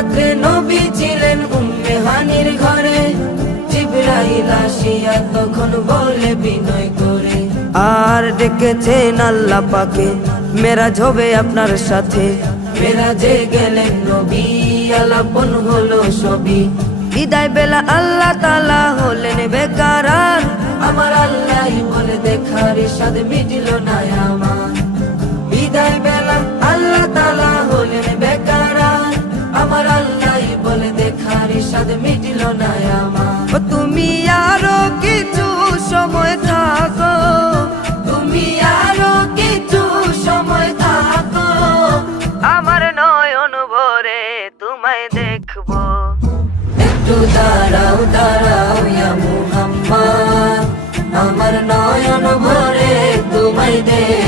রাত্রে নবী ছিলেন উম্মে হানির ঘরে, জিবরাইল আসিয়া তখন বলে বিনয় করে, আর ডেকেছেন আল্লাহ পাকে, মেরাজ হবে আপনার সাথে। মেরাজে গেলেন নবী, আলাপন হলো সবই। বিদায় বেলা আল্লাহ তাআলা হলেন বেকারার, আমার আল্লাহই বলে দেখার স্বাদ মিটিল না আমার। বিদায় বেলা আল্লাহ তাআলা হলেন বেকারার, আমার আল্লাহই বলে দেখার স্বাদ মিটিল না আমার। তুমি আরো কিছু সময় থাকো, তুমি আরো কিছু সময় থাকো, আমার নয়ন ভরে তোমায় দেখবো। একটু দাঁড়াও দাঁড়াও ইয়া মুহাম্মদ, আমার নয়ন ভরে তোমায় দেখবো।